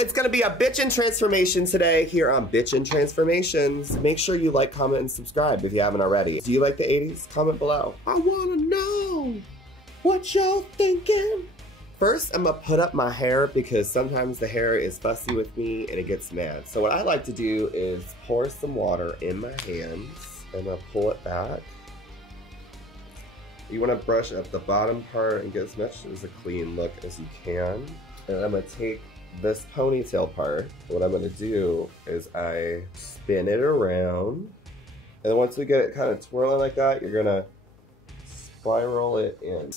it's gonna be a Biqtchn transformation today here on Biqtchn Transformations. Make sure you like, comment, and subscribe if you haven't already. Do you like the 80s? Comment below. I wanna know what y'all thinking. First, I'm gonna put up my hair because sometimes the hair is fussy with me and it gets mad. So what I like to do is pour some water in my hands and I'm gonna pull it back. You wanna brush up the bottom part and get as much as a clean look as you can. And I'm gonna take this ponytail part. What I'm gonna do is I spin it around. And then once we get it kind of twirling like that, you're gonna spiral it in.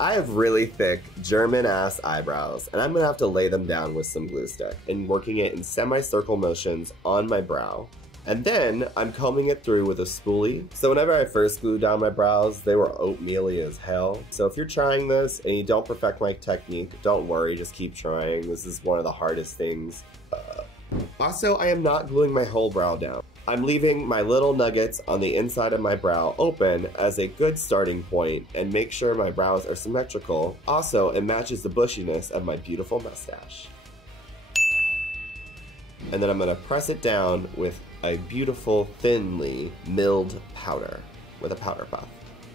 I have really thick German-ass eyebrows, and I'm gonna have to lay them down with some glue stick and working it in semi-circle motions on my brow. And then I'm combing it through with a spoolie. So whenever I first glued down my brows, they were oatmeal-y as hell. So if you're trying this and you don't perfect my technique, don't worry, just keep trying. This is one of the hardest things. Also, I am not gluing my whole brow down. I'm leaving my little nuggets on the inside of my brow open as a good starting point and make sure my brows are symmetrical. Also, it matches the bushiness of my beautiful mustache. And then I'm gonna press it down with a beautiful, thinly milled powder with a powder puff.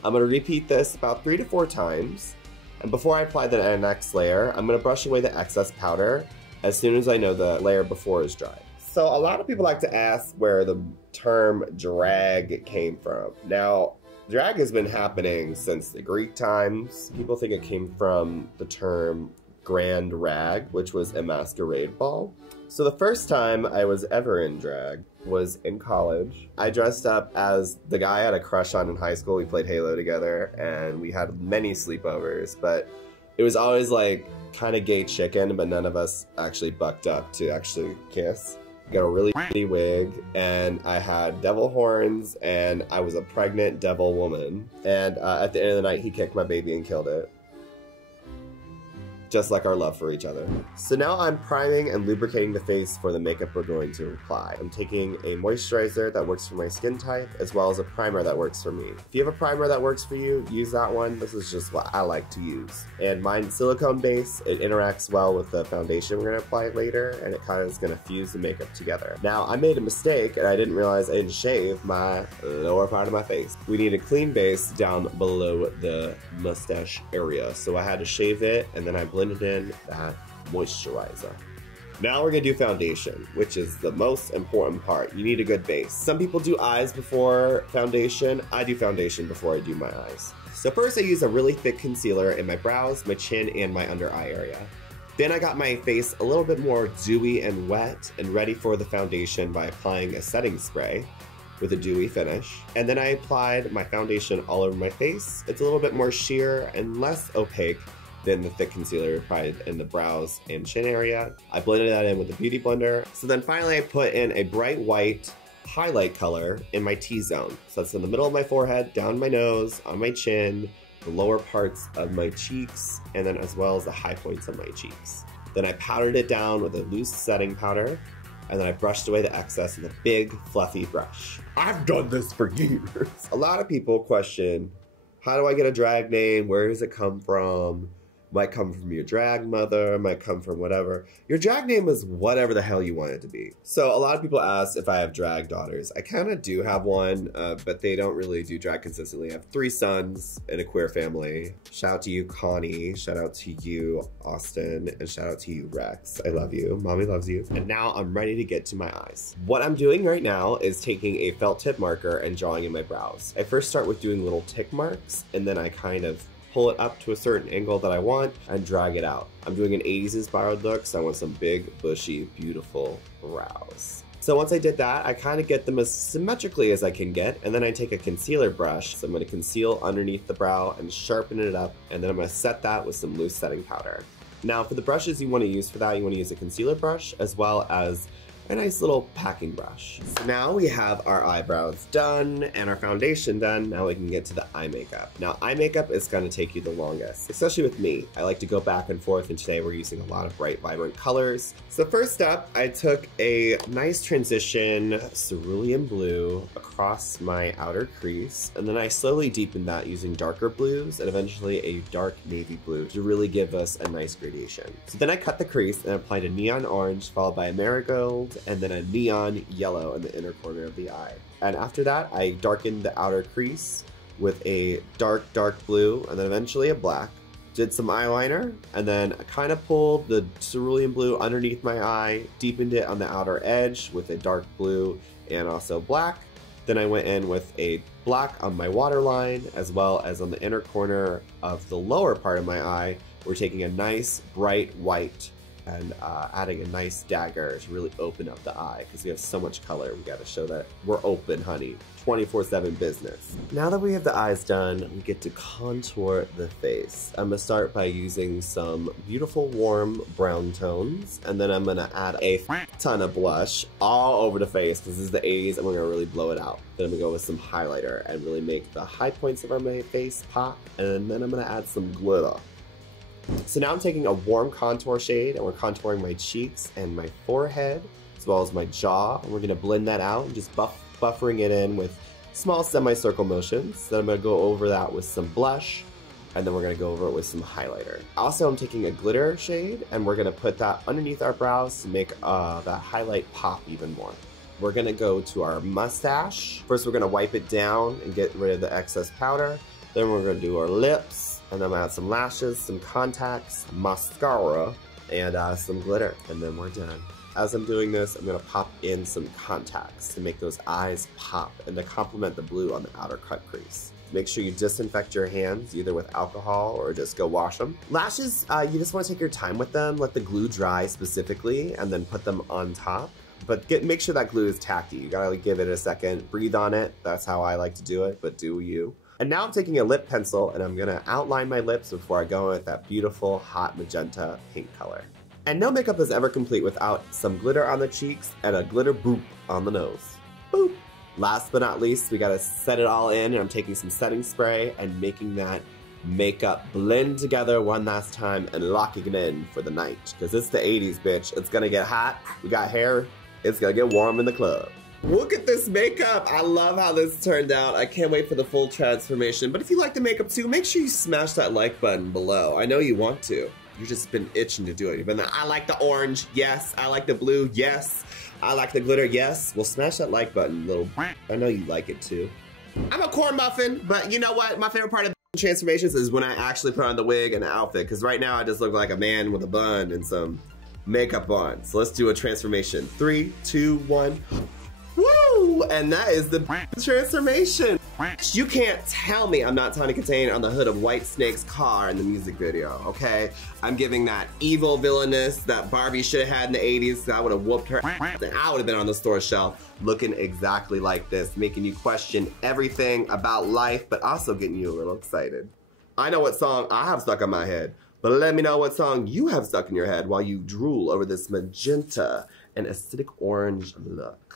I'm gonna repeat this about 3 to 4 times. And before I apply the next layer, I'm gonna brush away the excess powder as soon as I know the layer before is dry. So a lot of people like to ask where the term drag came from. Now, drag has been happening since the Greek times. People think it came from the term grand rag, which was a masquerade ball. So the first time I was ever in drag was in college. I dressed up as the guy I had a crush on in high school. We played Halo together and we had many sleepovers, but it was always like kind of gay chicken, but none of us actually bucked up to actually kiss. Got a really shitty wig, and I had devil horns, and I was a pregnant devil woman. And at the end of the night, he kicked my baby and killed it. Just like our love for each other. So now I'm priming and lubricating the face for the makeup we're going to apply. I'm taking a moisturizer that works for my skin type, as well as a primer that works for me. If you have a primer that works for you, use that one. This is just what I like to use. And mine's silicone base. It interacts well with the foundation we're gonna apply later, and it kind of is gonna fuse the makeup together. Now, I made a mistake, and I didn't realize I didn't shave my lower part of my face. We need a clean base down below the mustache area. So I had to shave it, and then I blended in that moisturizer. Now we're gonna do foundation, which is the most important part. You need a good base. Some people do eyes before foundation. I do foundation before I do my eyes. So first I use a really thick concealer in my brows, my chin, and my under eye area. Then I got my face a little bit more dewy and wet and ready for the foundation by applying a setting spray with a dewy finish. And then I applied my foundation all over my face. It's a little bit more sheer and less opaque than the thick concealer applied in the brows and chin area. I blended that in with a beauty blender. So then finally I put in a bright white highlight color in my T-zone. So that's in the middle of my forehead, down my nose, on my chin, the lower parts of my cheeks, and then as well as the high points of my cheeks. Then I powdered it down with a loose setting powder, and then I brushed away the excess with a big fluffy brush. I've done this for years. A lot of people question, how do I get a drag name? Where does it come from? Might come from your drag mother, might come from whatever. Your drag name is whatever the hell you want it to be. So a lot of people ask if I have drag daughters. I kind of do have one, but they don't really do drag consistently. I have 3 sons in a queer family. Shout out to you, Connie. Shout out to you, Austin. And shout out to you, Rex. I love you. Mommy loves you. And now I'm ready to get to my eyes. What I'm doing right now is taking a felt tip marker and drawing in my brows. I first start with doing little tick marks, and then I kind of pull it up to a certain angle that I want and drag it out. I'm doing an 80s inspired look, so I want some big, bushy, beautiful brows. So once I did that, I kind of get them as symmetrically as I can get, and then I take a concealer brush. So I'm going to conceal underneath the brow and sharpen it up, and then I'm going to set that with some loose setting powder. Now for the brushes you want to use for that, you want to use a concealer brush as well as a nice little packing brush. So now we have our eyebrows done and our foundation done. Now we can get to the eye makeup. Now eye makeup is going to take you the longest, especially with me. I like to go back and forth, and today we're using a lot of bright, vibrant colors. So first up, I took a nice transition cerulean blue across my outer crease, and then I slowly deepened that using darker blues and eventually a dark navy blue to really give us a nice gradation. So then I cut the crease and applied a neon orange followed by a marigold and then a neon yellow in the inner corner of the eye. And after that, I darkened the outer crease with a dark blue and then eventually a black. Did some eyeliner, and then I kind of pulled the cerulean blue underneath my eye, deepened it on the outer edge with a dark blue and also black. Then I went in with a black on my waterline, as well as on the inner corner of the lower part of my eye. We're taking a nice bright white and adding a nice dagger to really open up the eye, because we have so much color. We gotta show that we're open, honey. 24/7 business. Now that we have the eyes done, we get to contour the face. I'm gonna start by using some beautiful warm brown tones, and then I'm gonna add a ton of blush all over the face, because this is the 80s and we're gonna really blow it out. Then I'm gonna go with some highlighter and really make the high points of our face pop, and then I'm gonna add some glitter. So now I'm taking a warm contour shade and we're contouring my cheeks and my forehead as well as my jaw, and we're gonna blend that out and just buffering it in with small semicircle motions. Then I'm gonna go over that with some blush, and then we're gonna go over it with some highlighter. Also, I'm taking a glitter shade and we're gonna put that underneath our brows to make that highlight pop even more. We're gonna go to our mustache. First, we're gonna wipe it down and get rid of the excess powder. Then we're gonna do our lips. And then I'm gonna add some lashes, some contacts, mascara, and some glitter, and then we're done. As I'm doing this, I'm gonna pop in some contacts to make those eyes pop and to complement the blue on the outer cut crease. Make sure you disinfect your hands either with alcohol or just go wash them. Lashes, you just wanna take your time with them, let the glue dry specifically, and then put them on top. But make sure that glue is tacky. You gotta give it a second, breathe on it. That's how I like to do it, but do you. And now I'm taking a lip pencil and I'm gonna outline my lips before I go in with that beautiful hot magenta pink color. And no makeup is ever complete without some glitter on the cheeks and a glitter boop on the nose. Boop. Last but not least, we gotta set it all in, and I'm taking some setting spray and making that makeup blend together one last time and locking it in for the night. Because it's the 80s, bitch. It's gonna get hot. We got hair. It's gonna get warm in the club. Look at this makeup. I love how this turned out. I can't wait for the full transformation. But if you like the makeup too, make sure you smash that like button below. I know you want to. You've just been itching to do it. You've been like, I like the orange, yes. I like the blue, yes. I like the glitter, yes. Well, smash that like button, little. I know you like it too. I'm a corn muffin, but you know what? My favorite part of transformations is when I actually put on the wig and the outfit. Because right now I just look like a man with a bun and some makeup on. So let's do a transformation. 3, 2, 1. Woo! And that is the transformation. You can't tell me I'm not Tawny Katane on the hood of Whitesnake's car in the music video, okay? I'm giving that evil villainous that Barbie should have had in the 80s. So I would have whooped her, and I would have been on the store shelf looking exactly like this, making you question everything about life, but also getting you a little excited. I know what song I have stuck in my head, but let me know what song you have stuck in your head while you drool over this magenta and acidic orange look.